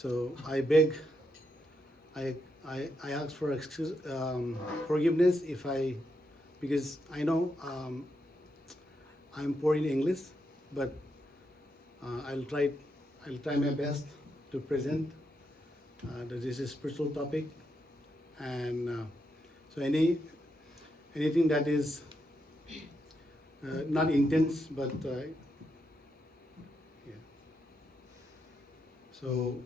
So I beg, I ask for forgiveness if because I know I'm poor in English, but I'll try my best to present that this is a spiritual topic, and so anything that is not intense, but yeah. So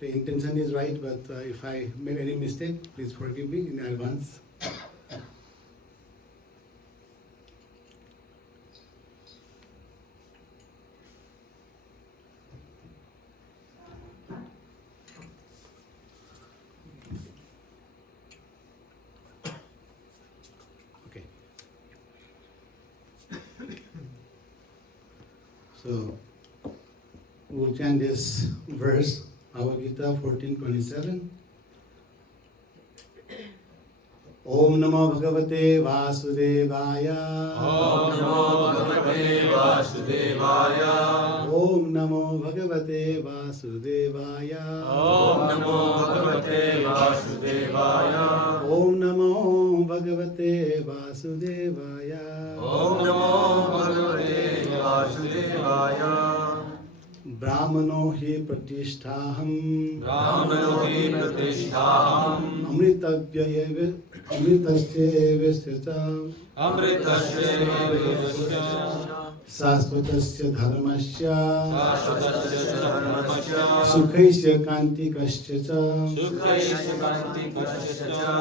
the intention is right, but if I made any mistake, please forgive me in advance. Okay. So we'll chant this verse. Bhagavad-Gita 14:27. Om Namo Bhagavate Vasudevaya. Om Namo Bhagavate Vasudevaya. Om Namo Bhagavate Vasudevaya. Om Namo Bhagavate Vasudevaya. Om Namo Bhagavate Vasudevaya. Om Namo Bhagavate Vasudevaya. Brahmano hi pratisthaham. Brahmano hi pratisthaham. Amritasya vesthita. Amritasya vesthita. Sasvatasya dharmasya. Sasvatasya dharmasya. Sukhaisya kantikasya cha. Sukhaisya kantikasya cha.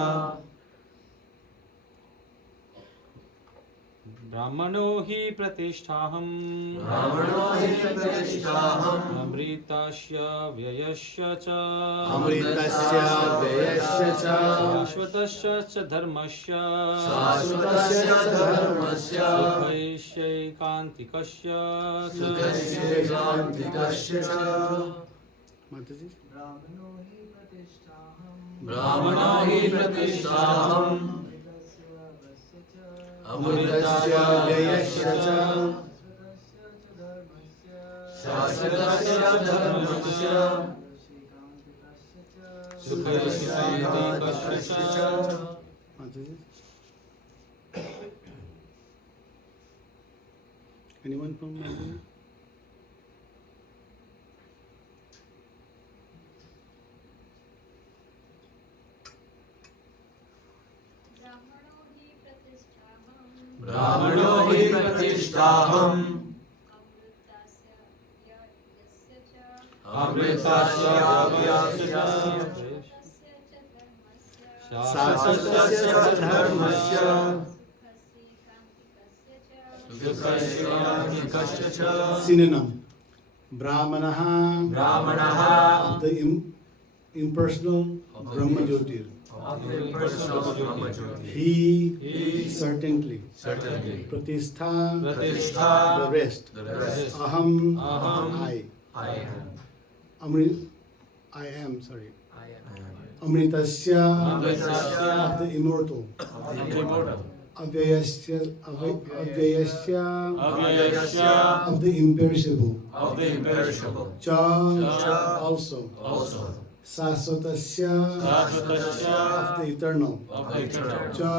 ब्राह्मणो हि प्रतिष्ठाहम् ब्राह्मणो हि प्रतिष्ठाहम् अमृतस्य व्ययस्य च अमृतस्य व्ययस्य च शाश्वतस्य च धर्मस्य शाश्वतस्य च धर्मस्य सुखैश्यैकान्तिकस्य च सुखैश्यैकान्तिकस्य च माताजी ब्राह्मणो हि प्रतिष्ठाहम् अमृतस्य व्ययस्य च शाश्वतस्य च धर्मस्य सुखैश्यैकान्तिकस्य च माताजी anyone from Maataji? ब्राह्मणो हि प्रतिष्ठाहम् अमृतस्य व्ययस्य च शाश्वतस्य च धर्मस्य सुखैश्यैकान्तिकस्य च Synonym. Brahmanah, ब्राह्मणः the impersonal Brahmajyotir. He certainly. Pratistha, प्रतिष्ठा the rest. the rest. Aham, I am. I am, sorry. Amritasya, Amritasya, of the immortal. Immortal. Avyayasya, Avyayasya, of the imperishable. of the imperishable. Cha, Cha, also. Also. Sasatasya, Shashvatasya, of the eternal. of the eternal. Cha,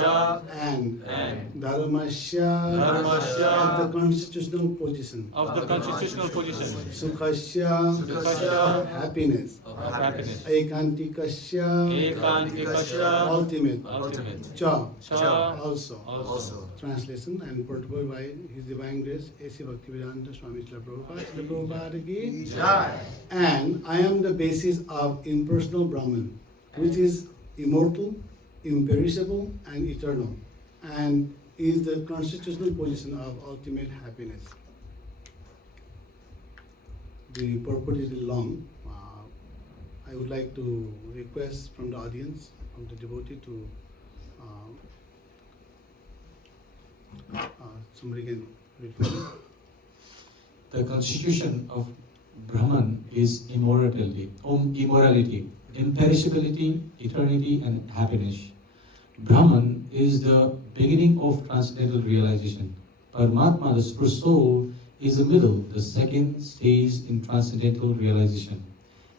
Cha, and and Dharmasya, Dharmasya, of the constitutional position. of the constitutional position Sukhasya, Sukhasya, happiness. of happiness. Ekantikasya, एकांतिकस्य ultimate. Ultimate. Cha, Cha, also. Also. Translation and portrayed by His Divine Grace A.C. Bhaktivedanta Swami Srila Prabhupada. Srila Prabhupada ki. Jai. And I am the basis of impersonal Brahman, which is immortal, imperishable, and eternal, and is the constitutional position of ultimate happiness. The purport is long. I would like to request from the audience, from the devotee, to somebody can read for me. The constitution of Brahman is immortality, imperishability, eternity, and happiness. Brahman is the beginning of transcendental realization. Paramatma, the super soul, is the middle, the second stage in transcendental realization.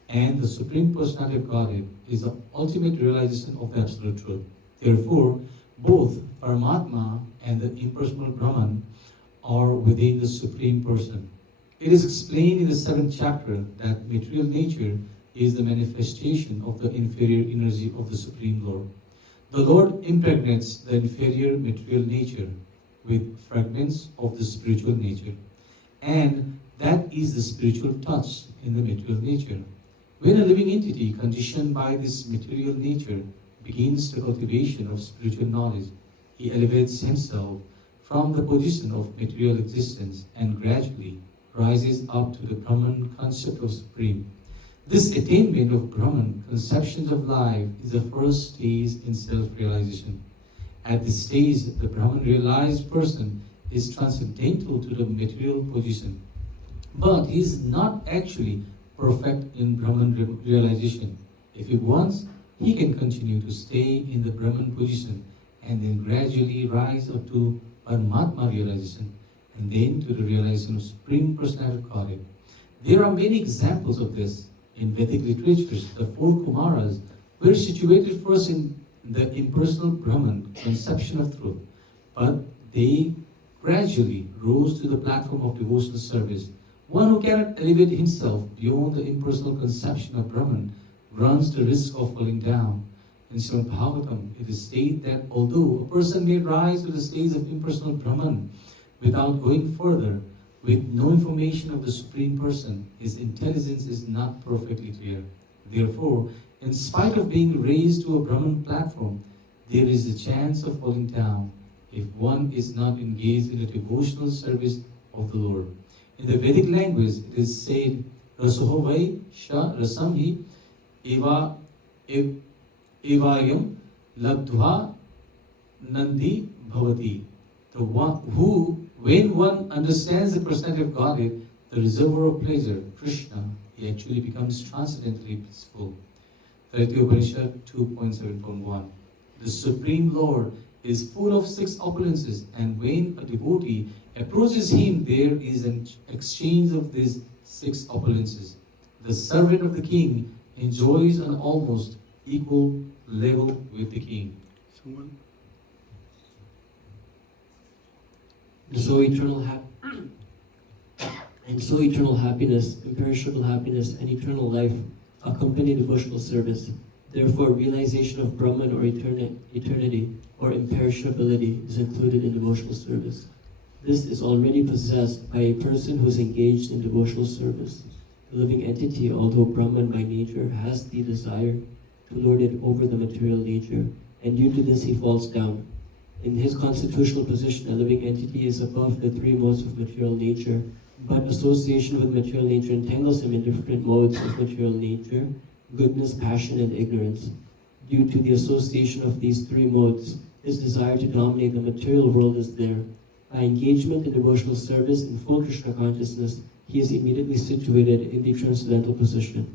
And the Supreme Personality of Godhead is the ultimate realization of the Absolute Truth. Therefore, both Paramatma and the impersonal Brahman are within the Supreme Person. It is explained in the 7th chapter that material nature is the manifestation of the inferior energy of the Supreme Lord. The Lord impregnates the inferior material nature with fragments of the spiritual nature. And that is the spiritual touch in the material nature. When a living entity conditioned by this material nature begins the cultivation of spiritual knowledge, he elevates himself from the position of material existence and gradually rises up to the Brahman concept of Supreme. This attainment of Brahman conceptions of life is the first stage in self-realization. At this stage, the Brahman realized person is transcendental to the material position. But he is not actually perfect in Brahman realization. If he wants, he can continue to stay in the Brahman position and then gradually rise up to Paramatma realization and then to the realization of Supreme Personality of Godhead. There are many examples of this. In Vedic literatures, the 4 Kumaras were situated first in the impersonal Brahman conception of truth, but they gradually rose to the platform of devotional service. One who cannot elevate himself beyond the impersonal conception of Brahman runs the risk of falling down. In Srimad Bhagavatam, it is stated that although a person may rise to the stage of impersonal Brahman without going further, with no information of the Supreme Person, his intelligence is not perfectly clear. Therefore, in spite of being raised to a Brahman platform, there is a chance of falling down if one is not engaged in the devotional service of the Lord. In the Vedic language, it is said, Rasoho vai sha rasam hi evayam labdhva nandi bhavati. When one understands the personality of Godhead, the reservoir of pleasure, Krishna, he actually becomes transcendently blissful. Taittiriya Upanishad 2.7.1. The Supreme Lord is full of 6 opulences, and when a devotee approaches him, there is an exchange of these 6 opulences. The servant of the king enjoys an almost equal level with the king. Someone? So eternal happiness, imperishable happiness, and eternal life accompany devotional service. Therefore, realization of Brahman or eternity or imperishability is included in devotional service. This is already possessed by a person who is engaged in devotional service. The living entity, although Brahman by nature, has the desire to lord it over the material nature, and due to this he falls down. In his constitutional position, a living entity is above the 3 modes of material nature, but association with material nature entangles him in different modes of material nature, goodness, passion, and ignorance. Due to the association of these 3 modes, his desire to dominate the material world is there. By engagement in devotional service in full Krishna consciousness, he is immediately situated in the transcendental position,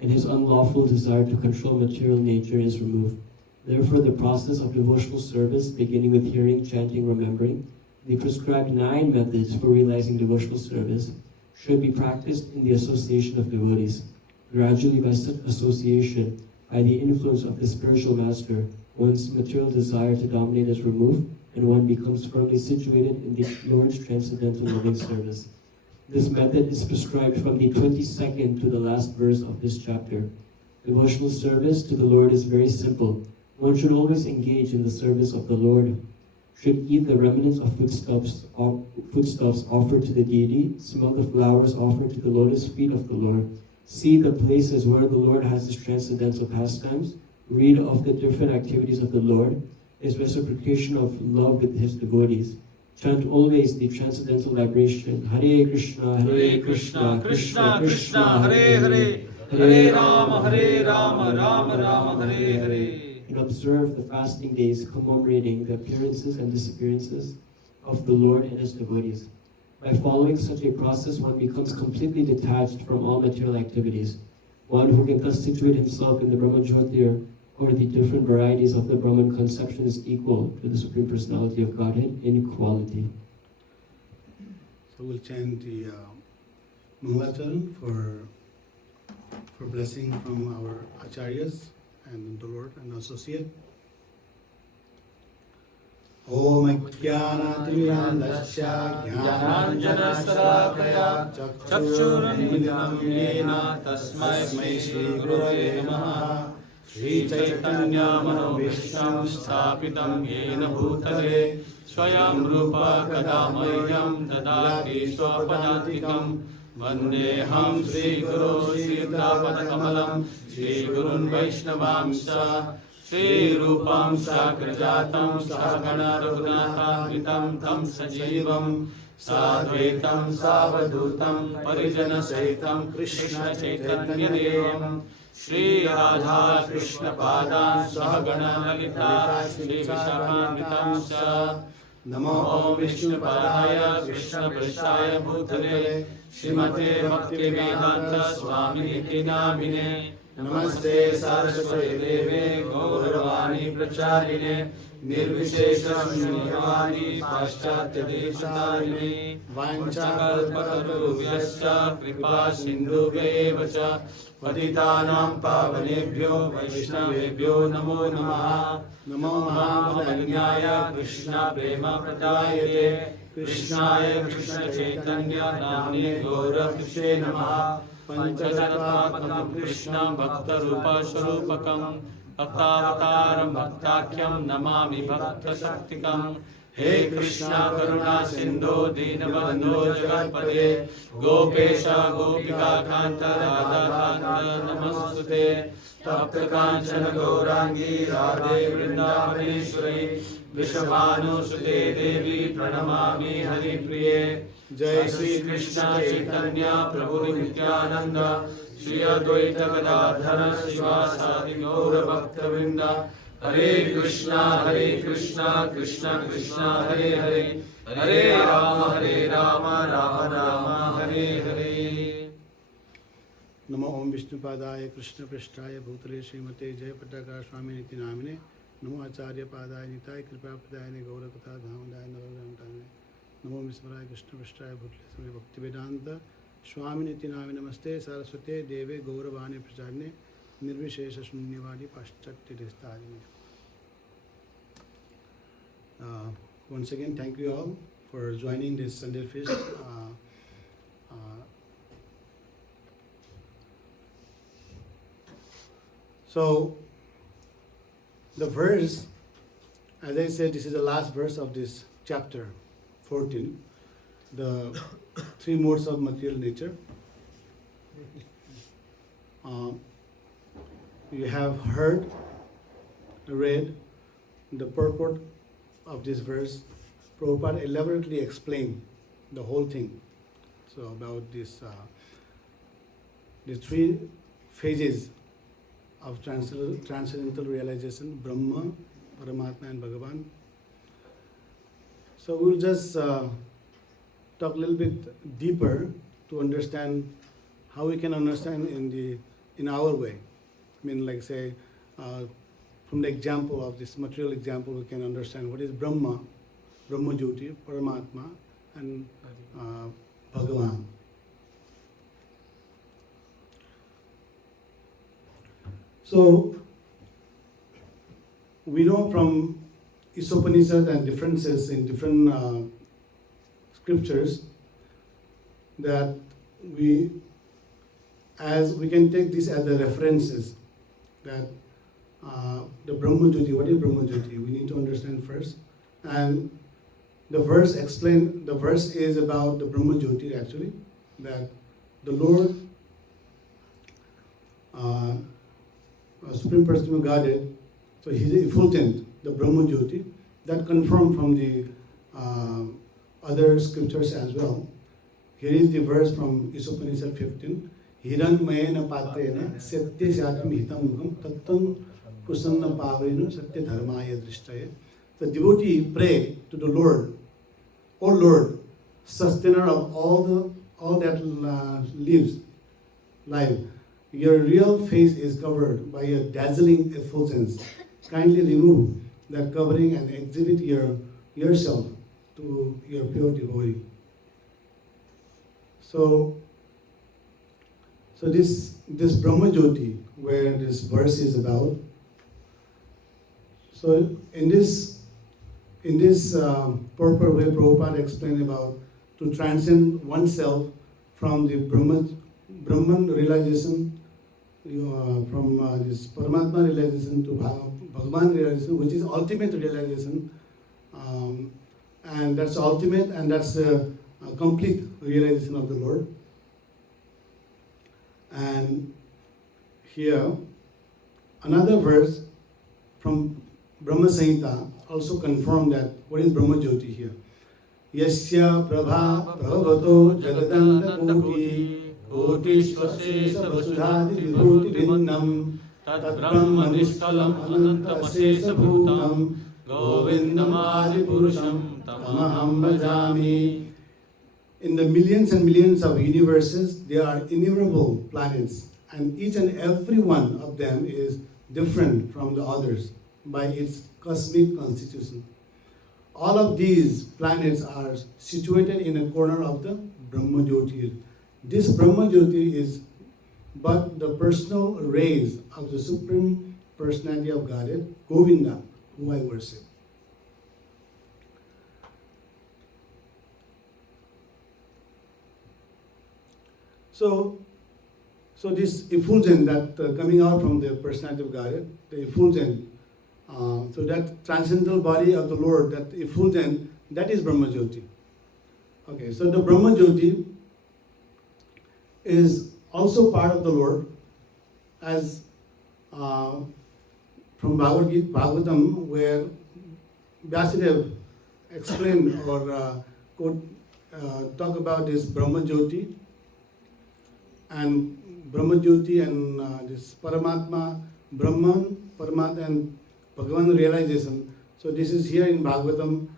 and his unlawful desire to control material nature is removed. Therefore, the process of devotional service, beginning with hearing, chanting, remembering, the prescribed 9 methods for realizing devotional service, should be practiced in the association of devotees. Gradually, by such association, by the influence of the spiritual master, one's material desire to dominate is removed, and one becomes firmly situated in the Lord's transcendental loving service. This method is prescribed from the 22nd to the last verse of this chapter. Devotional service to the Lord is very simple. One should always engage in the service of the Lord, should eat the remnants of foodstuffs offered to the deity, smell the flowers offered to the lotus feet of the Lord, see the places where the Lord has his transcendental pastimes, read of the different activities of the Lord, his reciprocation of love with his devotees. Chant always the transcendental vibration, Hare Krishna, Hare Krishna, Krishna Krishna, Hare Hare, Hare Rama, Rama Rama, Hare Hare. And observe the fasting days commemorating the appearances and disappearances of the Lord and his devotees. By following such a process, one becomes completely detached from all material activities. One who can thus situate himself in the Brahman Jyotir or the different varieties of the Brahman conception is equal to the Supreme Personality of Godhead in quality. So we'll chant the Mangalacharan for blessing from our acharyas and the Lord and associate. Om Jnanatimirandasya Jnananjana Salakaya Chakshurunmilitam Yena Tasmai Shri Gurave Namaha Shri Chaitanya Manovishtam Sthapitam Yena Bhutale Swayam Rupa Kadamayyam Dadati Swapadantikam Vandeham Shri Guru Sri Mayapur Shri Gurun Vaishnavamsa Shri Rupam Sakrajatam Sahagana Raghunatham Tam Sajivam Sadvaitam Savadutam Parijana Saitam Krishna Chaitanya Devam Shri Radha Krishna Padan Sahagana Lalita Shri Vishakamitam Sa Namo Vishnu Padaya Krishna Prashaya Bhutale Srimate Bhaktivedanta Swami Niti Namine Namaste Saraswati Deve Gauravani Pracharine Nirvishesha Shunyavadi Paschatya Deshatarine Vanchakalpatarubhyascha Kripa Sindhubhyevacha Patitanam Pavanebhyo Vaishnavebhyo Namo Namaha Namo Mahavadanyaya Krishna Prema Pratayate Krishnaya Krishna Chaitanya Namne Gaura Krishne Namaha Panchatattvaatmakam Krishnam Bhakta Rupa Swarupakam Bhaktavataram Bhaktakyam Namami Bhakta Shaktikam He Krishna Karuna Sindhu Dinabandho Jagatpade Gopesha Gopika Kanta Radha Kanta Namastute Tapta Kanchana Gaurangi Radhe Vrindavaneshwari Vrishabhanusute Devi Pranamami Haripriye. Jai Sri Krishna Chaitanya Prabhu Nityananda Shri Advaita Gadadhara Srivasadi Gaura Bhaktavinda. Hare Krishna Krishna Krishna Hare Hare, Hare Rama Rama Rama Hare Hare. Namo Om Vishnupadaya Krishna Prishthaya Bhutale Srimate Jayapataka Swami Niti Namine. Namo Acharya Padaya Nitai Kripa Padayane Gaura Katha Dhamadaya Navagram. Namo Vismaraya Krishna Prishthaya Bhutale Srimate Bhakti Vedanta Swami Niti Namine Namaste Saraswate Deve Gauravane Pracharne Nirvishesha Shunyavadi Paschatya Dhistarine. Once again, thank you all for joining this Sunday feast. So, the verse, as I said, this is the last verse of this chapter 14, the three modes of material nature. You have heard, read the purport of this verse. Prabhupada elaborately explained the whole thing. So about this, the three phases of transcendental realization: Brahma, Paramatma, and Bhagavan. So we'll just talk a little bit deeper to understand how we can understand in our way. I mean, like say, from the example of this material example, we can understand what is Brahma, Brahma Jyoti, Paramatma, and Bhagavan. So, we know from Upanishad and differences in different scriptures that we can take this as the references that the Brahma Jyoti, what is Brahma Jyoti? We need to understand first. And the verse is about the Brahma Jyoti actually, that the Lord, Supreme Personal Godhead, so He is effulgent, the Brahma Jyoti, that confirmed from the other scriptures as well. Here is the verse from Upanishad 15. Hiranmayena patrena satya syatmi hitam mukham tattam kusanna pavrena satya dharmaya drishtaya. The devotee pray to the Lord, O Lord, sustainer of all that lives life. Your real face is covered by a dazzling effulgence. Kindly remove that covering and exhibit yourself to your pure devotee. So this Brahma Jyoti, where this verse is about. So in this purport way, Prabhupada explained about to transcend oneself from the Brahman realization, from this Paramatma realization to Bhagavan realization, which is ultimate realization, and that's ultimate, and that's a complete realization of the Lord. And here, another verse from Brahma Samhita also confirmed that what is Brahma Jyoti here. Yasya prabha prabhavato jagadanta koti kotishvasesa vasudhadi vibhuti vinnam tat brahma nishkalam ananta asesa bhutam govindam adi purusham tamaham bhajami. In the millions and millions of universes, there are innumerable planets, and each and every one of them is different from the others by its cosmic constitution. All of these planets are situated in a corner of the Brahma Jyoti. This Brahma Jyoti is but the personal rays of the Supreme Personality of Godhead, Govinda, who I worship. So this effulgence that coming out from the personality of Godhead, the effulgence, so that transcendental body of the Lord, that effulgence, that is Brahma Jyoti. Okay, so the Brahma Jyoti is also part of the Lord, as from Bhagavad-Gita, Bhagavatam, where Vyasdev explain or talk about this Brahma Jyoti and this Paramatma, Brahman, Paramatma and Bhagavan realization. So this is here in Bhagavatam,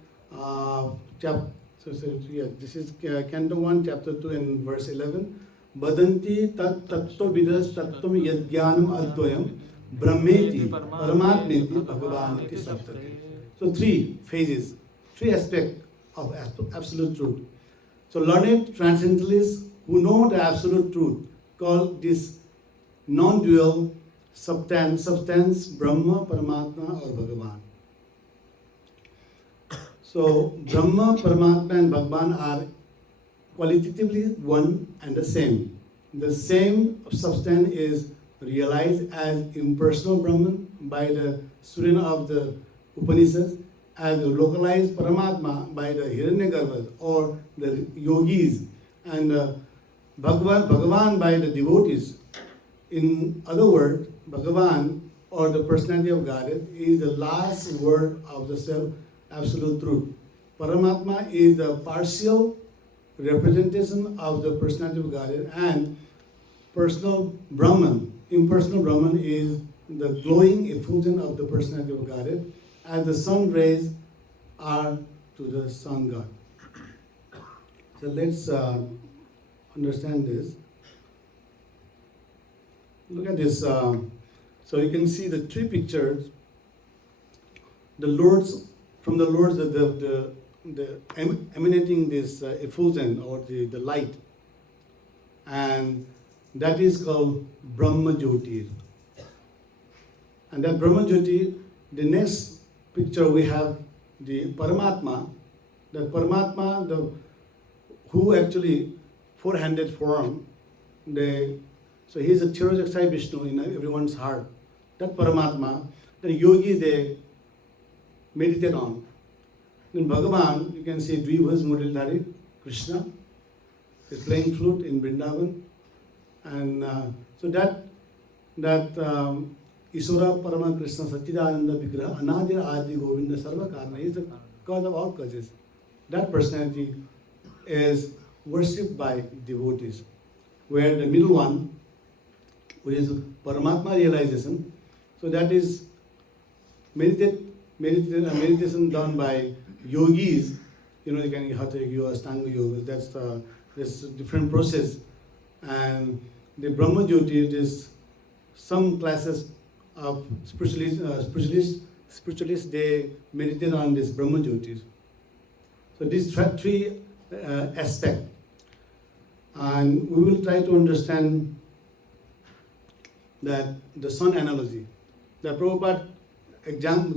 this is Canto 1, Chapter 2 and verse 11. Badanti tat tattva vidas tattvam yadgyanam advayam brahmeti paramatmeti bhagavaniti saptati. So three phases, three aspects of absolute truth. So learned transcendentalists who know the absolute truth call this non-dual substance Brahma, Paramatma or Bhagavan. So Brahma, Paramatma and Bhagavan are qualitatively one and the same. The same substance is realized as impersonal Brahman by the student of the Upanishads, as localized Paramatma by the Hiranyagarbhas or the yogis, and Bhagavan by the devotees. In other words, Bhagavan or the personality of Godhead is the last word of the self-absolute truth. Paramatma is the partial representation of the personality of Godhead, and personal Brahman, impersonal Brahman is the glowing effulgence of the personality of Godhead, as the sun rays are to the sun god. So let's understand this. Look at this. So you can see the three pictures. The Lord's, from the Lord's, the emanating this effulgence or the light, and that is called Brahma Jyoti. And that Brahma Jyoti, the next picture we have the Paramatma. That Paramatma, who actually four-handed form, so he is a Ksharojaksai Vishnu in everyone's heart. That Paramatma, the yogi they meditate on. In Bhagavan, you can see Dvibhas Mudildhari, Krishna is playing flute in Vrindavan. And so that Iswara Parama Krishna Satchidananda Vigraha Anadir Adi Govinda Sarva Karna is the cause of all causes. That personality is worshipped by devotees, where the middle one, which is Paramatma realization, so that is meditation done by yogis. You know, you can Hatha Yoga, Astanga Yoga, that's a different process. And the Brahma Jyoti is some classes of spiritualists, they meditate on this Brahma Jyoti. So these three aspects. And we will try to understand that the sun analogy. The Prabhupada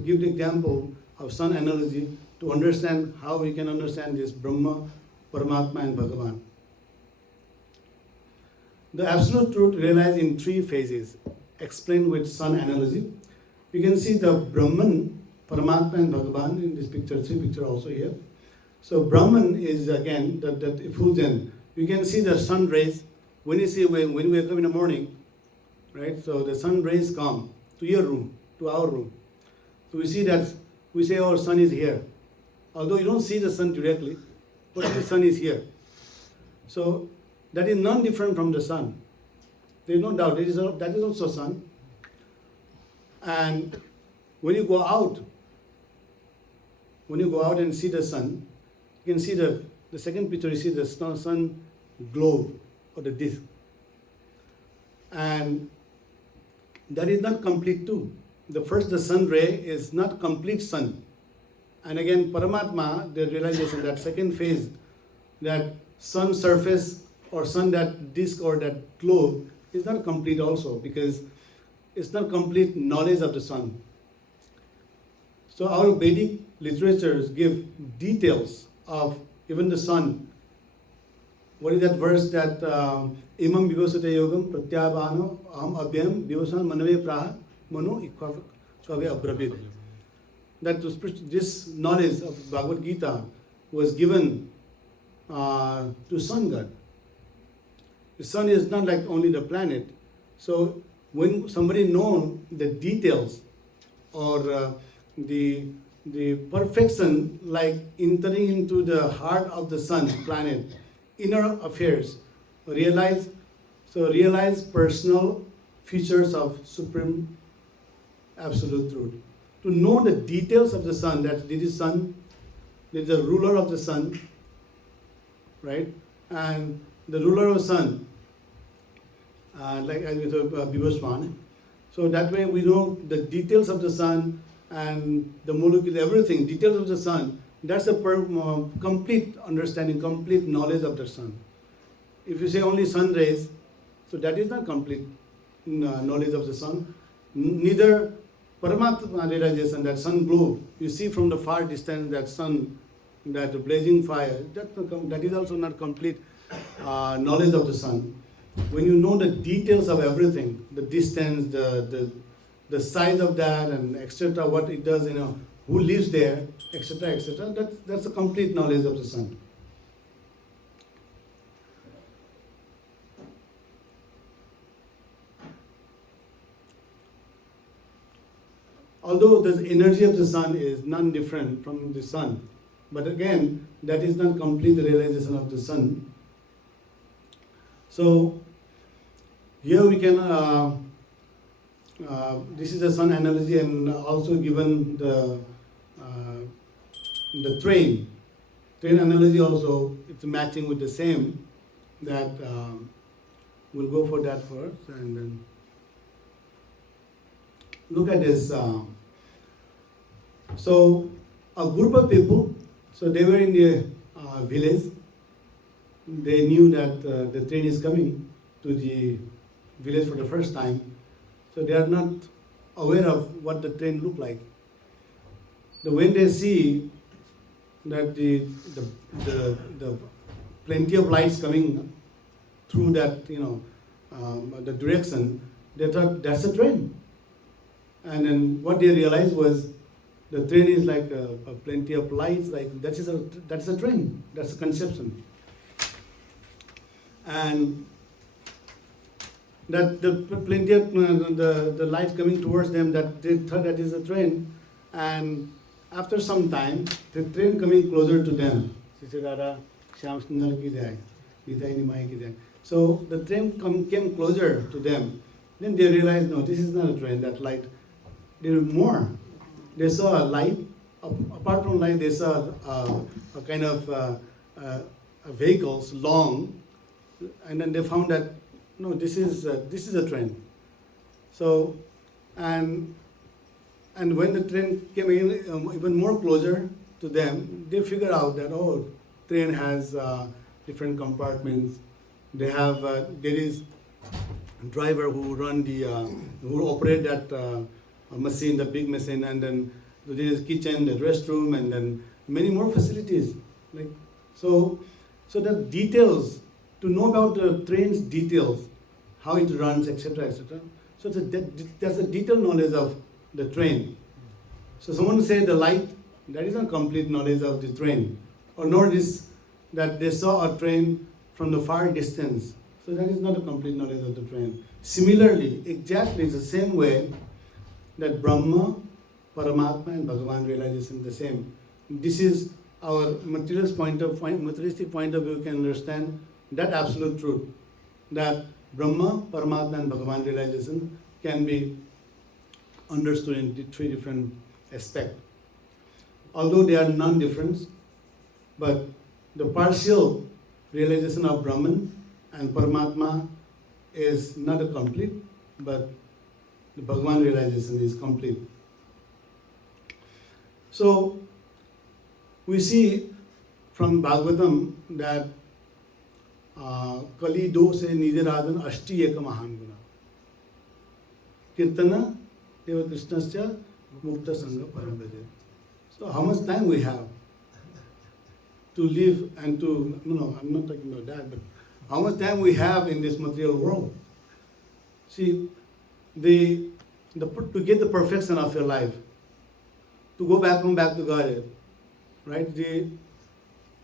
give the example of sun analogy to understand how we can understand this Brahma, Paramatma and Bhagavan. The absolute truth realized in three phases, explained with sun analogy. You can see the Brahman, Paramatma and Bhagavan in this picture, three picture also here. So Brahman is again that effulgence. You can see the sun rays. When you see when we wake up in the morning, right? So the sun rays come to your room, to our room. So we see that, we say our sun is here. Although you don't see the sun directly, but the sun is here. So that is none different from the sun. There is no doubt, that is also sun. And when you go out and see the sun, you can see the second picture, you see the sun globe or the disk. And that is not complete too. The sun ray is not complete sun. And again, Paramatma, the realization, that second phase, that sun surface or sun that disk or that globe is not complete also, because it's not complete knowledge of the sun. So our Vedic literatures give details of even the sun. What is that verse that imam vivasate yogam pratyabhano aham abhyam vivasan manave praha mano ikshave abrabhid. That this knowledge of Bhagavad-Gita was given to sun god. The sun is not like only the planet. So when somebody knows the details or the the perfection, like entering into the heart of the sun, planet, inner affairs, realize personal features of supreme absolute truth. To know the details of the sun, that this is sun, this is the ruler of the sun, right? And the ruler of the sun, like as with Bhivaswan. So that way we know the details of the sun and the molecule, everything, details of the sun. That's a complete understanding, complete knowledge of the sun. If you say only sun rays, so that is not complete knowledge of the sun. Neither Paramatma realization, that sun glow, you see from the far distance that sun, that blazing fire, that is also not complete knowledge of the sun. When you know the details of everything, the distance, the size of that, and etc., what it does, who lives there, etc., etc., that's a complete knowledge of the sun. Although the energy of the sun is non-different from the sun, but again, that is not complete realization of the sun. So here we can, this is a sun analogy, and also given the train analogy also, it's matching with the same, that we'll go for that first, and then look at this. So a group of people, so they were in the village. They knew that the train is coming to the village for the first time. So they are not aware of what the train look like. So when they see that the plenty of lights coming through that, the direction, they thought that's a train. And then what they realized was the train is like a plenty of lights, like that's a train, that's a conception. And that the plenty of the lights coming towards them, that they thought that is a train. And after some time, the train coming closer to them. So the train came closer to them. Then they realized, no, this is not a train, that light. There were more. They saw a light. Apart from light, they saw a kind of vehicles, long. And then they found that, no, this is a train. So, and when the train came in, even more closer to them, they figured out that, oh, train has different compartments. They have there is a driver who run who operate that machine, the big machine, and then there is kitchen, the restroom, and then many more facilities. Like so the details, to know about the train's details, how it runs, etc., etc. So that's a detailed knowledge of the train. So someone say the light, that is not complete knowledge of the train. Or nor is that they saw a train from the far distance. So that is not a complete knowledge of the train. Similarly, exactly the same way that Brahma, Paramatma, and Bhagavan realization the same. This is our materialistic point of view, can understand that absolute truth, that Brahma, Paramatma, and Bhagavan realization can be understood in three different aspects. Although they are non-different, but the partial realization of Brahman and Paramatma is not a complete, but the Bhagavan realization is complete. So we see from Bhagavatam that Kali do se nidiradan ashti eka mahan guna. Kirtana deva krishnasya mukta sangha parambaje. So how much time we have to live and to, no, I'm not talking about that, but how much time we have in this material world. See, to get the perfection of your life, to go back to Godhead, right?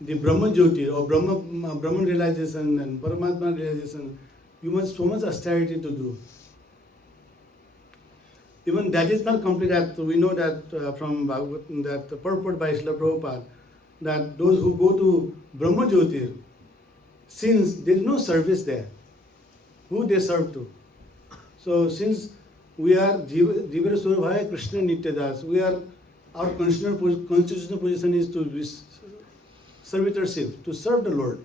The Brahma Jyoti or Brahman realization and Paramatma realization, you must so much austerity to do. even that is not complete. That we know that from Bhagavad, that the purport by Srila Prabhupada, that those who go to Brahma Jyotir, since there is no service there, who they serve to? So since we are Jivara Surabhaya Krishna Nityadas, we are, our constitutional position is to be servitorship, to serve the Lord.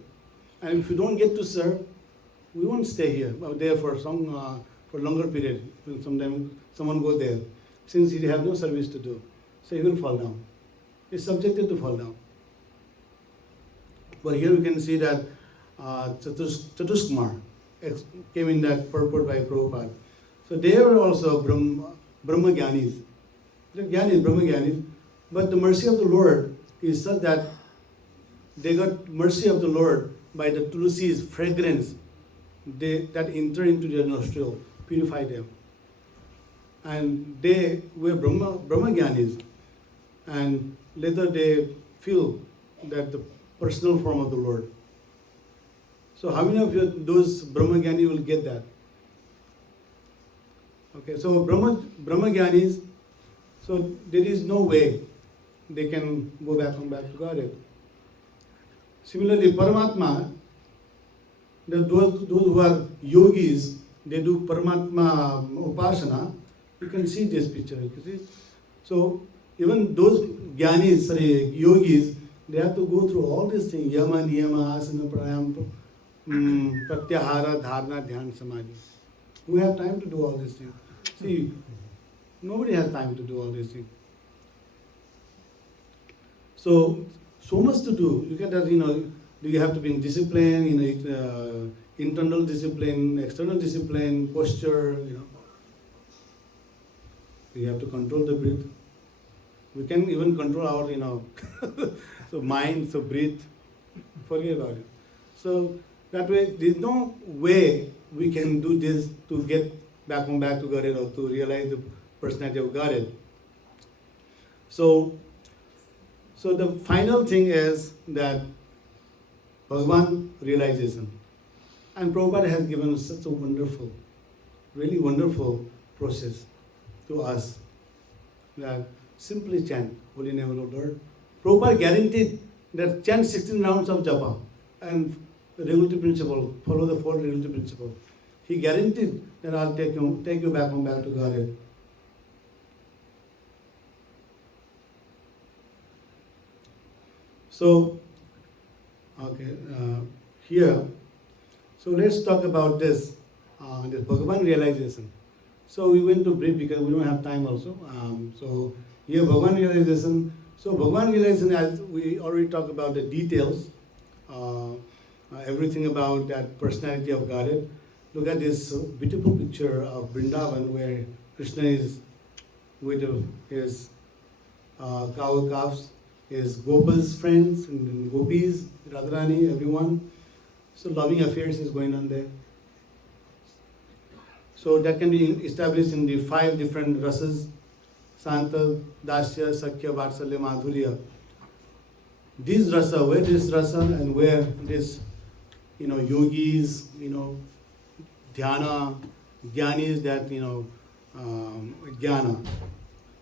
And if you don't get to serve, we won't stay here, there for some for longer period. Sometimes someone go there, since he has no service to do, so he will fall down. He is subjected to fall down. But here we can see that Chatuskumar came in that purport by Prabhupada. So they were also Brahma Gyanis. Gyanis, Brahma Gyanis. But the mercy of the Lord is such that they got mercy of the Lord by the Tulsi's fragrance that enter into their nostril, purify them. And they were Brahma Gyanis. And later they feel that the personal form of the Lord. So how many of you, those Brahma Gyani will get that? Okay, so Brahma Gyanis, so there is no way they can go back to Godhead. Similarly, Paramatma, those who are yogis, they do Paramatma Upasana. You can see this picture. You see? So even those Gyanis, yogis, they have to go through all these things: Yama, Niyama, Asana, Pranayama, Pratyahara, Dharana, Dhyan, Samadhi. We have time to do all these things. See, nobody has time to do all these things. So much to do. You can, you have to be in discipline, internal discipline, external discipline, posture, We have to control the breath. We can even control our, so mind, so breath. Forget about it. So that way, there's no way we can do this to get back to Godhead or to realize the personality of Godhead. So the final thing is that Bhagavan realization. And Prabhupada has given us such a wonderful, really wonderful process to us that simply chant Holy Name of the Lord. Prabhupada guaranteed that chant 16 rounds of japa and regulative principle, follow the 4 regulative principle. He guaranteed that I'll take you back to Godhead. So, here, so let's talk about this Bhagavan realization. So we went to brief because we don't have time also. So here Bhagavan realization. So Bhagavan realization, as we already talked about the details, everything about that personality of Godhead. Look at this beautiful picture of Vrindavan where Krishna is with his cow calves, his Gopal's friends and gopis, Radharani, everyone. So loving affairs is going on there. So that can be established in the 5 different rasas: Santa, Dasya, Sakhya, Vatsalya, Madhurya. This rasa, where this rasa and where this, yogis, dhyana, jnanis, that, jnana.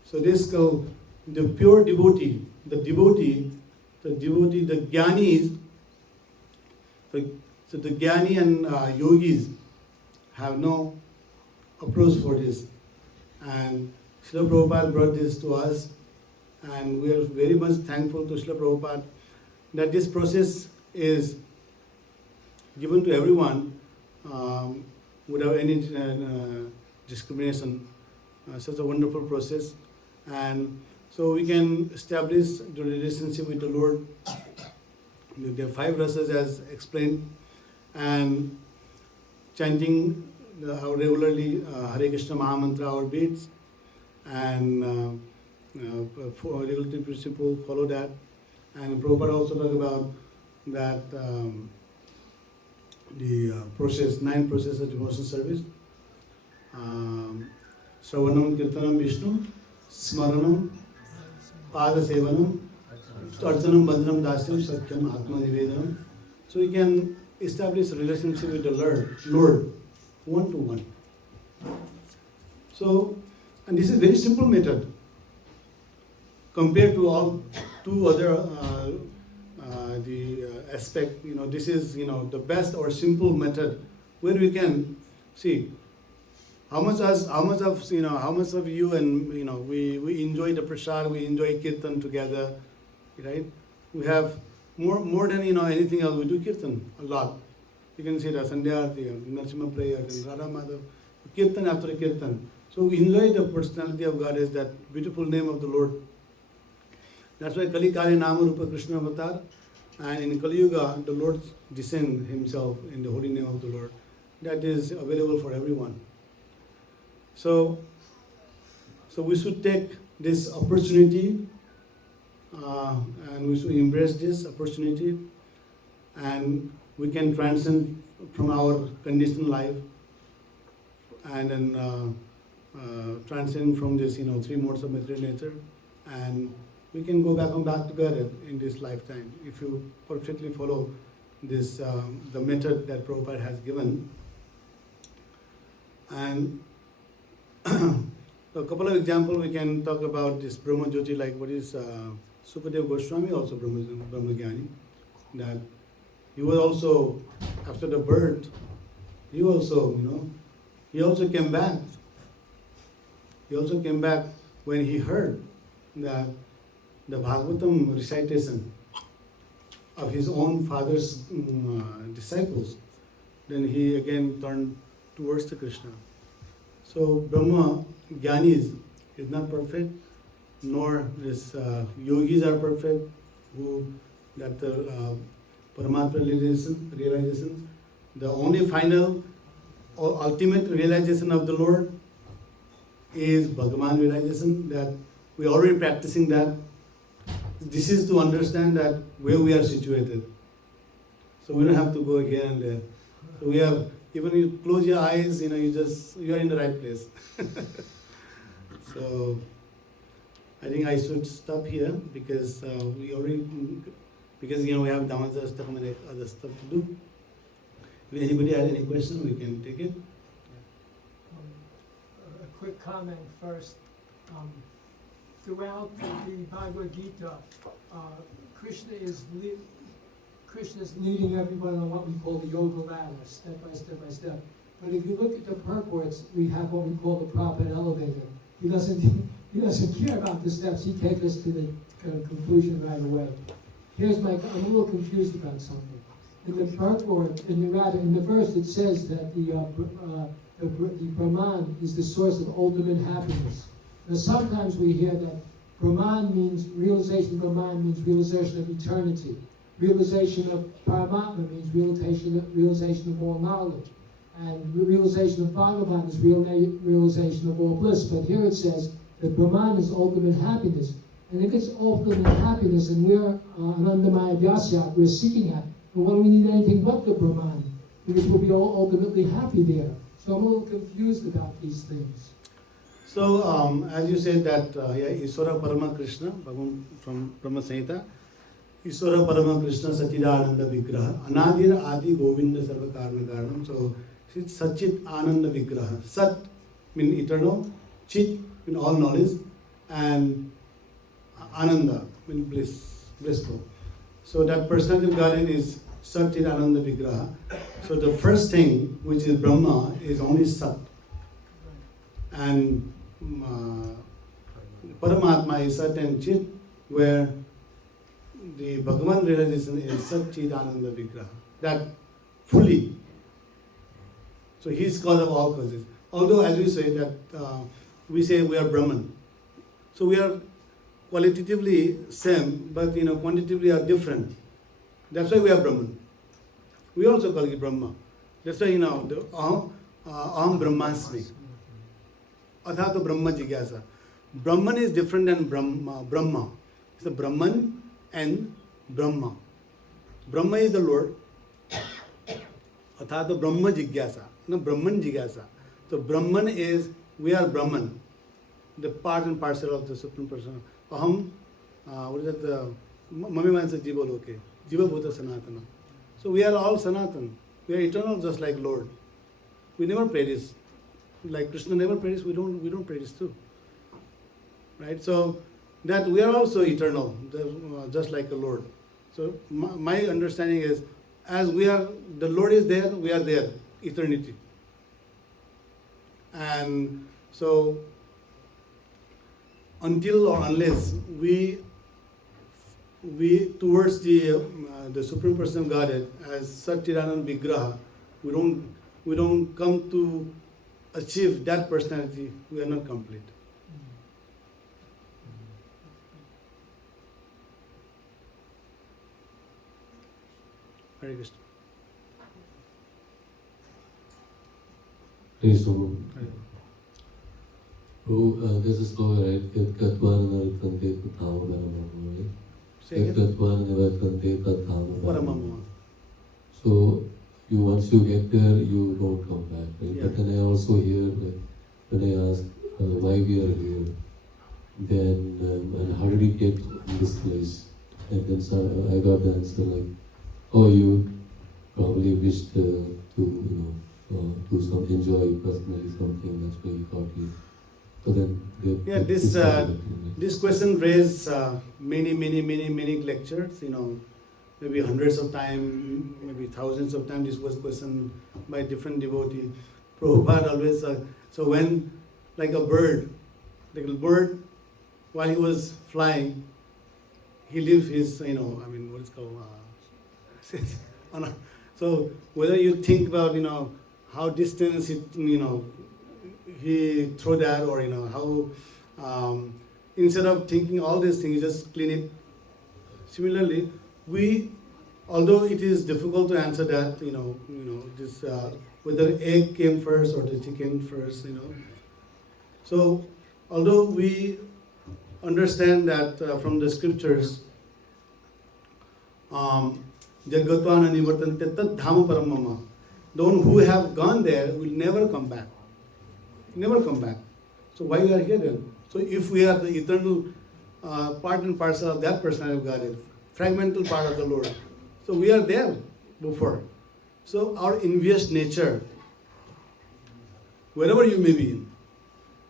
So this is called the pure devotee, the jnanis. So the jnani and yogis have no approach for this. And Srila Prabhupada brought this to us, and we are very much thankful to Srila Prabhupada that this process is given to everyone without any discrimination. Such a wonderful process. And so we can establish the relationship with the Lord. There are 5 rasas as explained, and chanting regularly Hare Krishna Mahamantra, our beats, and for regulative principle, follow that. And Prabhupada also talked about that the process, 9 processes of devotional service. Shravanam, Kirtanam, Vishnu, Smaranam, Pada Sevanam, Archanam, Bandhanam, Dasyam, Satyam, Atma Nivedanam. So we can establish a relationship with the Lord, one to one. So And this is very simple method compared to all two other aspect. This is the best or simple method where we can see how much of you and we enjoy the prasad, we enjoy kirtan together, right? We have more than anything else. We do kirtan a lot. You can see the Sandhya Arati, Narsimha prayer, and Radha Madhav, kirtan after kirtan. So we enjoy the personality of God as that beautiful name of the Lord. That's why Kali Kali Nama Rupa Krishna Avatar, and in Kali Yuga, the Lord descends himself in the holy name of the Lord. That is available for everyone. So we should take this opportunity and we should embrace this opportunity, and we can transcend from our conditioned life and then transcend from this three modes of material nature, and we can go back together in this lifetime if you perfectly follow this the method that Prabhupada has given. And a couple of examples we can talk about this Brahma Jyoti, like what is Sukadeva Goswami, also Brahmagyani, that he was also, after the birth, he also came back. He also came back when he heard that the Bhagavatam recitation of his own father's disciples. Then he again turned towards the Krishna. So Brahma Jnanis is not perfect, nor this yogis are perfect, who got the Paramatma realization. The only final or ultimate realization of the Lord is Bhagavan realization, that we are already practicing that. This is to understand that where we are situated. So we don't have to go here and there. So we have, even you close your eyes, you are in the right place. So I think I should stop here because we have Dhammaja stuff and other stuff to do. If anybody has any question, we can take it. A quick comment first. Throughout the Bhagavad-Gita, Krishna is leading everyone on what we call the yoga ladder, step by step by step. But if you look at the purports, we have what we call the Prabhupada elevator. He doesn't care about the steps. He takes us to the conclusion right away. I'm a little confused about something. In the purport, in the verse, it says that the Brahman is the source of ultimate happiness. Now sometimes we hear that Brahman means realization of eternity. Realization of Paramatma means realization of all knowledge. And realization of Bhagavan is realization of all bliss. But here it says that Brahman is ultimate happiness. And if it's ultimate happiness and we're Anandamaya Vyasya, we're seeking that, then why do we need anything but the Brahman? Because we'll be all ultimately happy there. So I'm a little confused about these things. So, as you said that, Iswara Parama Krishna, from Brahma Samhita, Iswara Parama Krishna Sachidananda Vigraha, Anadir Adi Govinda Sarva Karma Karanam. So, it's Sachit Ananda Vigraha. Sat means eternal, Chit means all knowledge, and Ananda means blissful. So, that personality of Godhead is Sachit Ananda Vigraha. So, the first thing, which is Brahma, is only Sat. And Paramatma is Sat and Chit, where the Bhagavan realization is Sat Chit Ananda Vigraha. That fully. So he is cause of all causes. Although, as we say that we say we are Brahman. So we are qualitatively same, but quantitatively are different. That's why we are Brahman. We also call it Brahma. That's why the Aham Brahmasmi. Athato Brahma Jigyasa. Brahman is different than Brahma. It's a Brahman and Brahma. Brahma is the Lord. Athato Brahma Jigyasa. No, Brahman Jigyasa. So Brahman is, we are Brahman. The part and parcel of the Supreme Person. Aham, what is that? Mami Mansa Jiva Loke. Jiva Bhuta Sanatana. So we are all Sanatan. We are eternal just like Lord. We never perish. Like Krishna never perished, we don't perish too. right? So that we are also eternal, just like the Lord. So my understanding is, as we are, the Lord is there, we are there, eternity. And so until or unless we towards the Supreme Person of Godhead as Satchidanand Vigraha, we don't come to achieve that personality, we are not complete. Hare Krishna. Praise the Lord. This is slow, right? Yajyas right? Say again. Paramamama. So once you get there, you don't come back, right? Yeah. But then I also hear that when I ask why we are here, then and how did we get in this place? And then so I got the answer like, oh, you probably wished to do some enjoy personally something, that's why you got here. But then This question raised many lectures, maybe hundreds of times, maybe thousands of times this was questioned by different devotees. Prabhupada always, so when like a bird, while he was flying, he leaves his, what it's called, so whether you think about, how distance he threw that, or how instead of thinking all these things, you just clean it. Similarly, although it is difficult to answer that, this whether egg came first or the chicken first, So, although we understand that from the scriptures, Jagatvan anivartante tat dhama paramama, the one who have gone there will never come back. Never come back. So why we are here then? So if we are the eternal part and parcel of that personality of Godhead, fragmental part of the Lord, so we are there before. So our envious nature, wherever you may be in,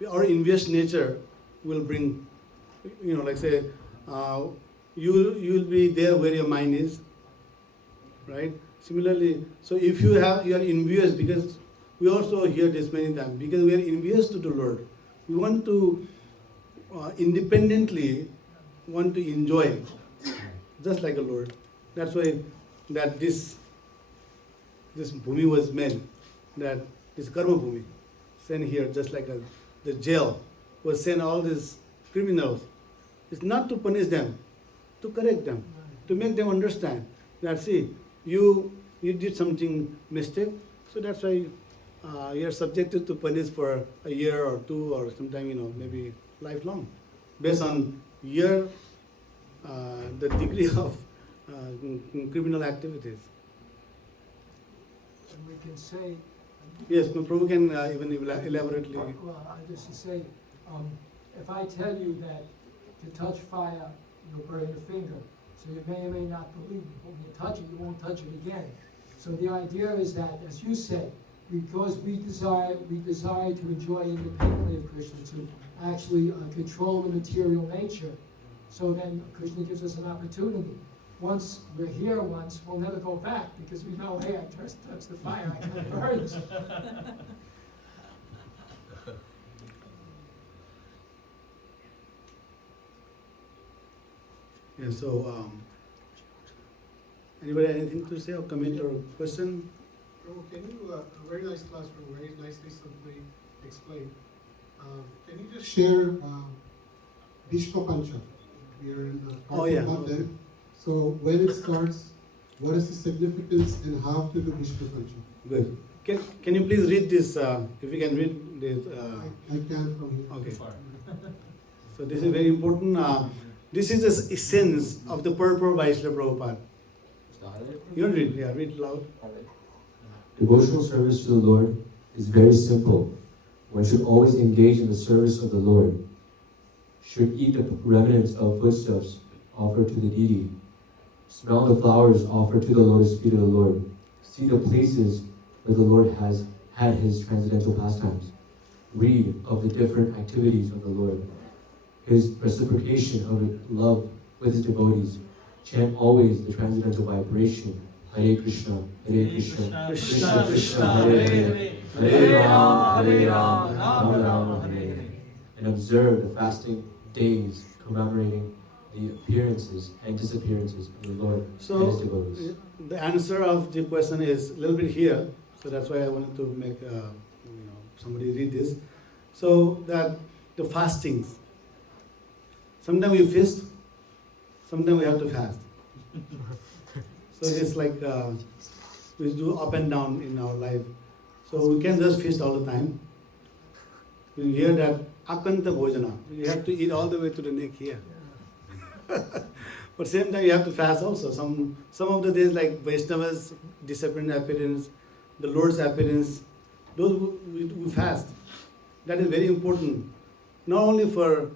our envious nature will bring, like say, you will be there where your mind is, right? Similarly, so if you are envious, because we also hear this many times, because we are envious to the Lord. We want to independently want to enjoy, just like the Lord. That's why that this bhumi was made, that this karma bhumi sent here, just like the jail was sent all these criminals. It's not to punish them, to correct them, to make them understand that see, you did something mistake, so that's why you are subjected to punish for a year or two, or sometime maybe lifelong, based on the degree of criminal activities. And we can say. Yes, Prabhu can even elaborately. Well, I just to say, if I tell you that to touch fire, you'll burn your finger. So you may or may not believe me. When you touch it, you won't touch it again. So the idea is that, as you said, because we desire to enjoy independently of Krishna, to actually control the material nature. So then Krishna gives us an opportunity. Once we're here once, we'll never go back, because we know, hey, I touched the fire, I can burn. Yeah, so anybody anything to say or comment or question? Prabhu, can you, a very nice class, Prabhu, very nicely, simply explained. Can you just share Bhishma Pancha? We are in the part about that. So when it starts, what is the significance and how to do Bhishma Pancha? Good. Can you please read this, if you can read this? I can from here. Okay. So this is very important. This is the essence of the purport by Srila Prabhupada. You read, read loud. Devotional service to the Lord is very simple. One should always engage in the service of the Lord, should eat the remnants of foodstuffs offered to the deity, smell the flowers offered to the lotus feet of the Lord, see the places where the Lord has had his transcendental pastimes, read of the different activities of the Lord, his reciprocation of love with his devotees. Chant always the transcendental vibration, Hare Krishna, Krishna Krishna, Hare Hare, Hare Ram, Ram Ram, Hare Hare. And observe the fasting days commemorating the appearances and disappearances of the Lord and his So, devotees. the answer of the question is a little bit here. So that's why I wanted to make somebody read this. So that the fastings. Sometimes we feast, sometimes we have to fast. So it's like we do up and down in our life. So we can't just feast all the time. We hear that akanta bhojana. You have to eat all the way to the neck here. But same time you have to fast also. Some of the days like Vaishnavas, disciplined appearance, the Lord's appearance, those we fast. That is very important. Not only for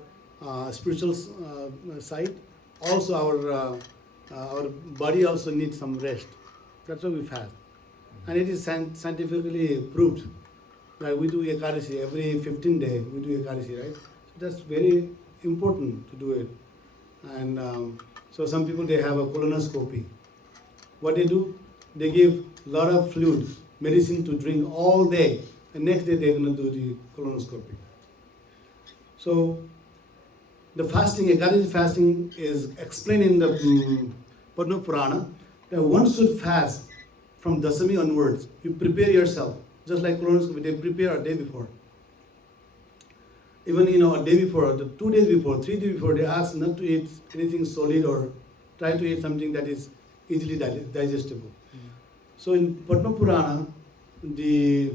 spiritual side, also our body also needs some rest. That's why we fast. And it is scientifically proved that we do Ekadasi every 15 days. We do Ekadasi, right? So that's very important to do it. And so some people, they have a colonoscopy. What they do, they give a lot of fluid, medicine to drink all day. And next day they're going to do the colonoscopy. So the fasting, Ekadasi fasting is explained in the Padmodara that one should fast from Dasami onwards. You prepare yourself, just like colonoscopy, they prepare a day before. Even a day before, 2 days before, 3 days before, they ask not to eat anything solid or try to eat something that is easily digestible. So in Padmodara, the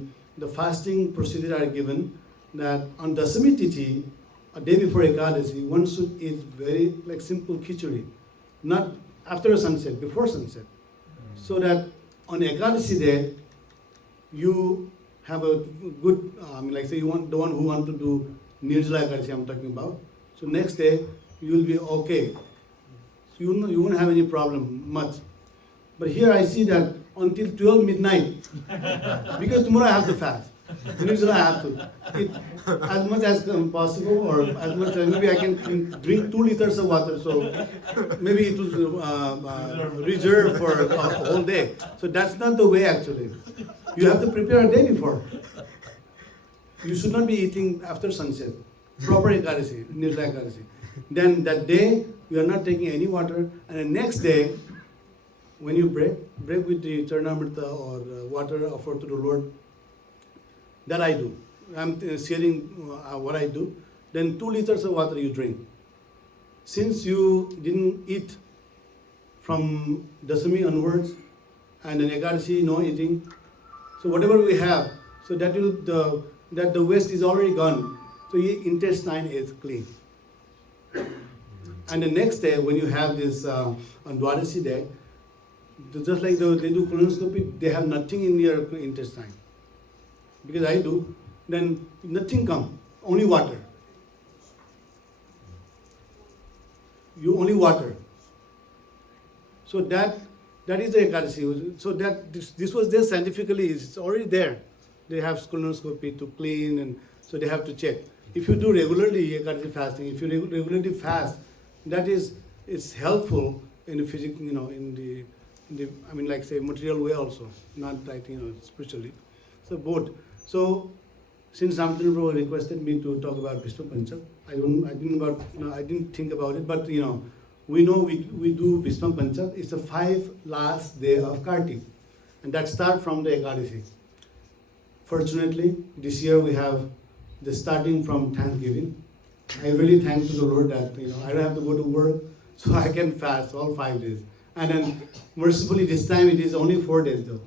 fasting procedure are given that on Dasami Tithi, a day before Ekadasi, one should eat very simple khichdi, not after sunset, before sunset. So that on Ekadasi day, you have a good, say you want the one who want to do Nirjala Ekadasi I'm talking about. So next day, you will be okay. So you won't have any problem much. But here I see that until 12 midnight, because tomorrow I have to fast. Nirjala I have to eat as much as possible, or as much as maybe I can drink 2 liters of water. So maybe it was reserved for a whole day. So that's not the way actually. You have to prepare a day before. You should not be eating after sunset. Proper Ekadasi, Nirjala Ekadasi. Then that day, you are not taking any water. And the next day, when you break with the Charnamrita or water offered to the Lord, that I do. I'm sharing what I do. Then 2 liters of water you drink. Since you didn't eat from Dasami onwards, and then Ekadasi, no eating, so whatever we have, so that the waste is already gone. So your intestine is clean. And the next day, when you have this on Dwadasi day, just like they do colonoscopy, they have nothing in your intestine. Because I do, then nothing comes, only water. You only water. So that is the Ekadasi. So that this was there scientifically, it's already there. They have colonoscopy to clean, and so they have to check. If you do regularly Ekadasi fasting, if you regularly fast, that is it's helpful in the physical, in the say material way also, not like spiritually. So both. So since Ramchandra Prabhu requested me to talk about Vishnu Panchak, I didn't think about it, but we know we do Vishnu Panchak. It's the 5 last day of Kartik, and that start from the Ekadasi. Fortunately, this year we have the starting from Thanksgiving. I really thank to the Lord that I don't have to go to work, so I can fast all 5 days. And then mercifully this time it is only 4 days though.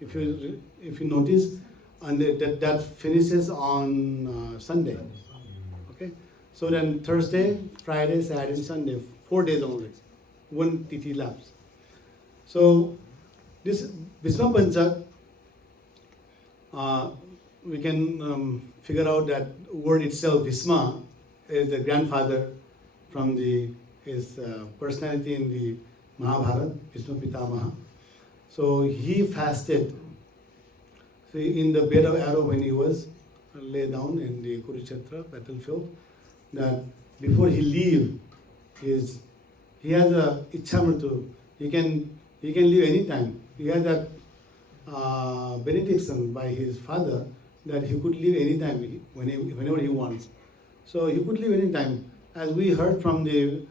If you notice, and that finishes on Sunday. Okay, so then Thursday, Friday, Saturday, and Sunday, 4 days only. 1 tithi lapse. So this Vishnu Panchak, we can figure out that word itself, Bhisma, is the grandfather from his personality in the Mahabharata, Vishnu Pitamaha. So he fasted. See, in the bed of arrow when he was laid down in the Kurukshetra battlefield, that before he leave, he has a ichamritu. He can leave anytime. He has that benediction by his father that he could leave anytime, whenever he wants. So he could leave anytime. As we heard from the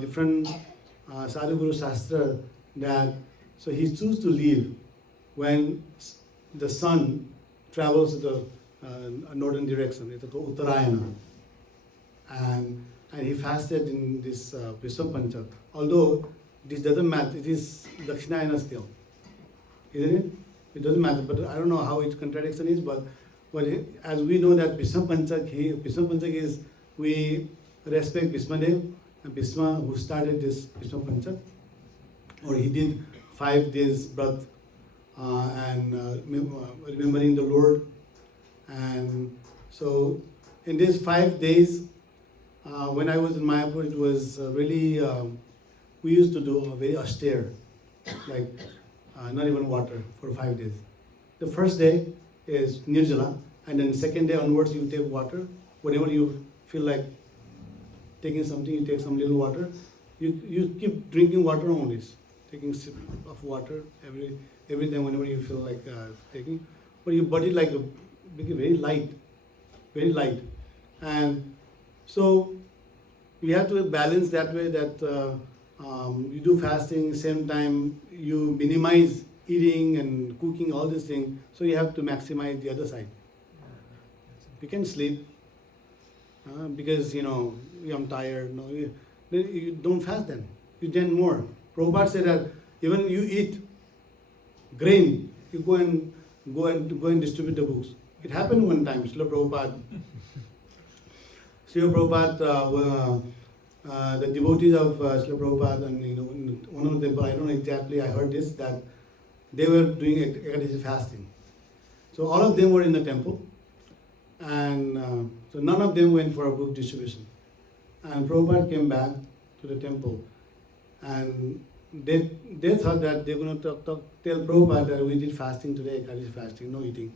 different Sadhu Guru Shastra, that so he chooses to leave when the sun travels to the northern direction. It's called Uttarayana. And he fasted in this Vishwa Panchak. Although this doesn't matter, it is Dakshinayana still. Isn't it? It doesn't matter, but I don't know how its contradiction is, but as we know that Vishwa Panchak is, we respect Bhismadev, and Bhisma who started this Vishwa Panchak, or he did 5 days birth and remembering the Lord. And so in these 5 days, when I was in Mayapur, it was really, we used to do very austere, like not even water for 5 days. The first day is Nirjala, and then second day onwards you take water. Whenever you feel like taking something, you take some little water. You keep drinking water only, taking sip of water every time whenever you feel like taking. But your body like become very light. And so you have to balance that way, that you do fasting, same time you minimize eating and cooking, all these things. So you have to maximize the other side. You can sleep because I'm tired. No, you don't fast then. You then more. Prabhupada said that even you eat grain, you go and distribute the books. It happened one time. Srila Prabhupada, the devotees of Srila Prabhupada, and one of them, but I don't know exactly, I heard this, that they were doing Ekadashi fasting. So all of them were in the temple, and so none of them went for a book distribution. And Prabhupada came back to the temple, and they thought that they were going to tell Prabhupada that we did fasting today, Ekadashi fasting, no eating.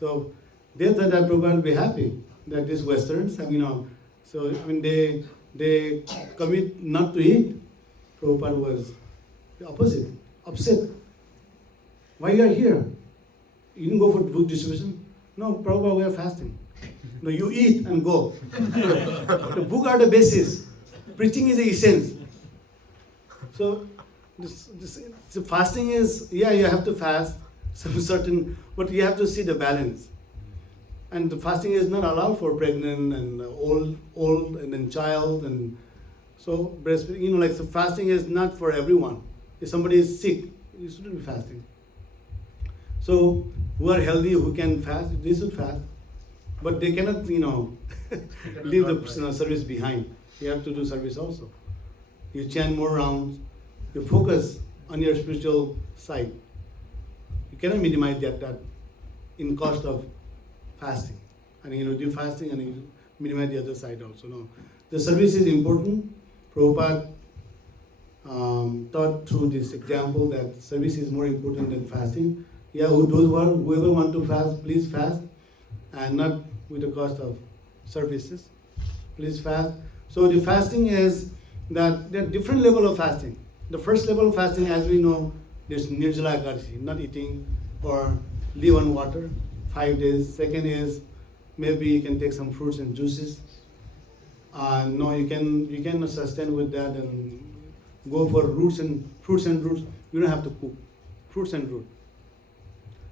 So they thought that Prabhupada would be happy that these Westerns, so they commit not to eat. Prabhupada was the opposite, upset. Why you are here? You didn't go for book distribution? No, Prabhupada, we are fasting. No, you eat and go. The book are the basis. Preaching is the essence. So this fasting is, you have to fast some certain, but you have to see the balance. And the fasting is not allowed for pregnant and old and then child, and so breastfeeding. So fasting is not for everyone. If somebody is sick, you shouldn't be fasting. So who are healthy, who can fast, they should fast, but they cannot, leave the service behind. You have to do service also. You chant more rounds. You focus on your spiritual side. You cannot minimize that in cost of fasting. And do fasting and you minimize the other side also. No, the service is important. Prabhupada taught through this example that service is more important than fasting. Yeah, whoever want to fast, please fast, and not with the cost of services. Please fast. So the fasting is that there are different level of fasting. The first level of fasting, as we know, there's Nirjala Ekadashi, not eating or live on water, 5 days. Second is maybe you can take some fruits and juices. No, you can sustain with that and go for fruits and roots. You don't have to cook. Fruits and root.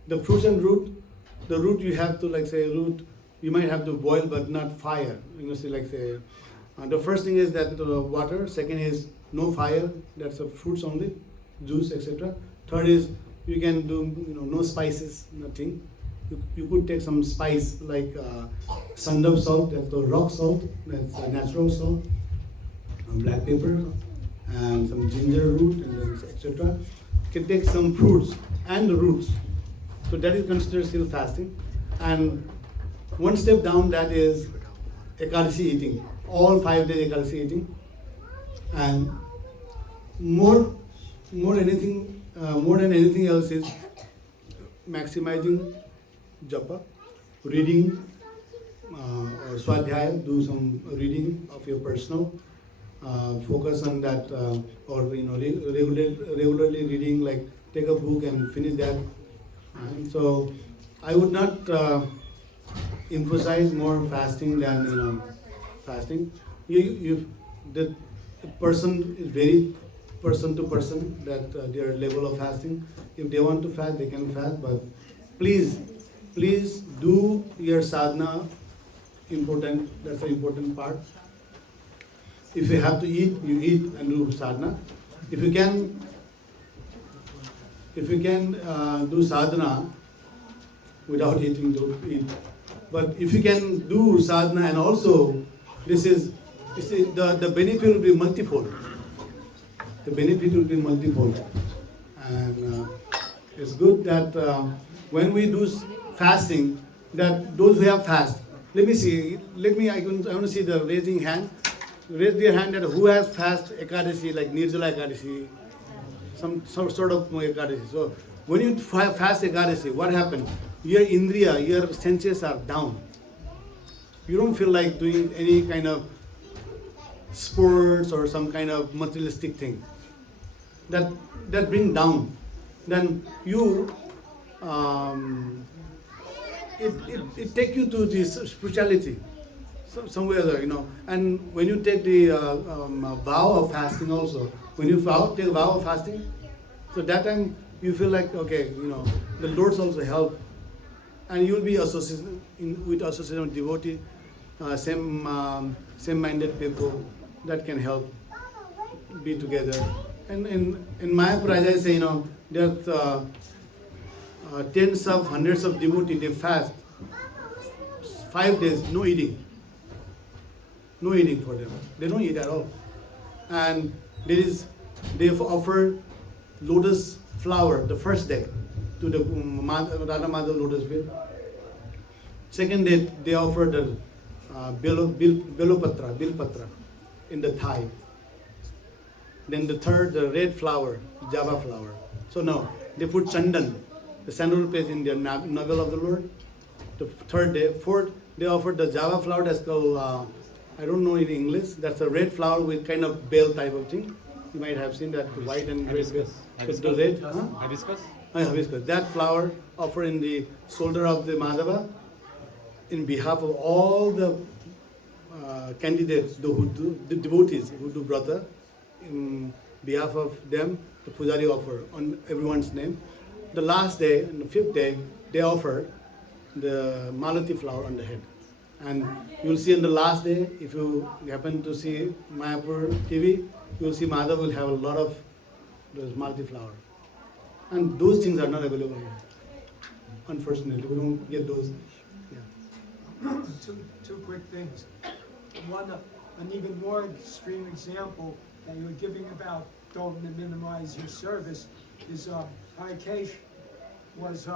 The fruits and root, the root you have to root, you might have to boil but not fire. The first thing is that water. Second is no fire. That's the fruits only, juice, etc. Third is you can do no spices, nothing. You could take some spice like sandal salt, that's the rock salt, that's natural salt, black pepper, and some ginger root, and then etc. You can take some fruits and the roots. So that is considered still fasting. And one step down, that is Ekadashi eating, all 5 days Ekadashi eating, and more than anything else is maximizing japa, reading or swadhyaya, do some reading of your personal. Focus on that, or regularly reading, like take a book and finish that. And so I would not emphasize more fasting than fasting. The person is very person to person that their level of fasting. If they want to fast, they can fast. But please do your sadhana. Important. That's an important part. If you have to eat, you eat and do sadhana. If you can do sadhana without eating, do eat. But if you can do sadhana and also the benefit will be multifold. The benefit will be multifold, and it's good that when we do fasting, that those who have fast. Let me see. I want to see the raising hand. Raise your hand that who has fast Ekadashi, like Nirjala Ekadashi, some sort of Ekadashi. So when you fast Ekadashi, what happens? Your indriya, your senses are down. You don't feel like doing any kind of sports or some kind of materialistic thing. That bring down. Then you it take you to this spirituality. Somewhere there, and when you take the vow of fasting also, when you take a vow of fasting, so that time you feel like, okay, the Lord's also help, and you'll be associated with devotee, same-minded people that can help be together. And in Mayapur, as I say, there are tens of hundreds of devotees. They fast 5 days, no eating. No eating for them. They don't eat at all. And they've offered lotus flower the first day to the Radha Madhav lotus field. Second day, they offered the bilpatra in the thigh. Then the third, the red flower, Java flower. So now, they put chandan, the sandal paste in their navel of the Lord. The third day, fourth, they offered the Java flower that's called, I don't know in English, that's a red flower with kind of bell type of thing. You might have seen that white and red. Hibiscus. Hibiscus? Hibiscus. That flower offered in the shoulder of the Madhava in behalf of all the candidates, the devotees who do brata. In behalf of them, the pujari offer on everyone's name. The last day, on the 5th day, they offer the malati flower on the head. And you'll see on the last day, if you happen to see Mayapur TV, you'll see Madhav will have a lot of those malati flower. And those things are not available here. Unfortunately, we don't get those. Yeah. Two quick things. One, an even more extreme example that you were giving about don't minimize your service is Harikesh was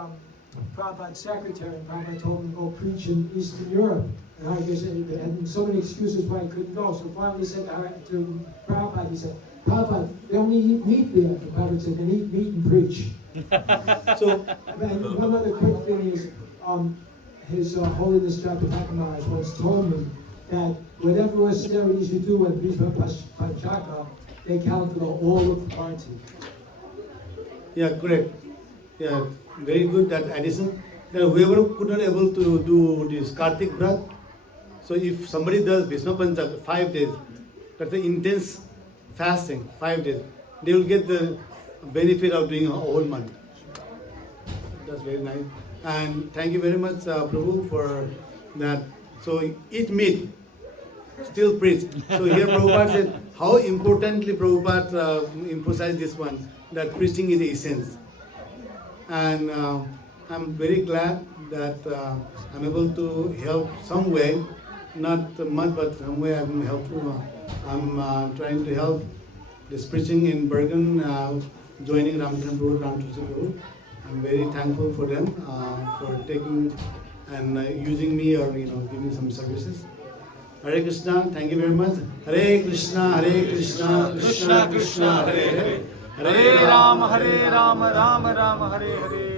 Prabhupada's secretary, and Prabhupada told him to go preach in Eastern Europe. And Harikesh had so many excuses why he couldn't go. So finally he said to Prabhupada, he said, Prabhupada, they only eat meat there. And Prabhupada said, then eat meat and preach. So, and one other quick thing is, His Holiness Jayapataka Maharaj once told me that whatever austerities you do at Bhishma Panchaka, they count for the whole of the party. Yeah, correct. Yeah, very good that addition. That whoever could not able to do this Kartik Vrat, so if somebody does Bhishma Panchaka 5 days, that's an intense fasting, 5 days, they will get the benefit of doing a whole month. That's very nice. And thank you very much, Prabhu, for that. So eat meat, still preach. So here Prabhupada said, how importantly Prabhupada emphasized this one, that preaching is the essence. And I'm very glad that I'm able to help some way, not much, but some way I'm helpful. I'm trying to help this preaching in Bergen, joining Ramachandra Prabhu, Ramachandra Prabhu. I'm very thankful for them for taking and using me or giving some services. Hare Krishna, thank you very much. Hare Krishna, Krishna Krishna, Hare Hare. Hare Rama, Rama Rama, Hare Hare.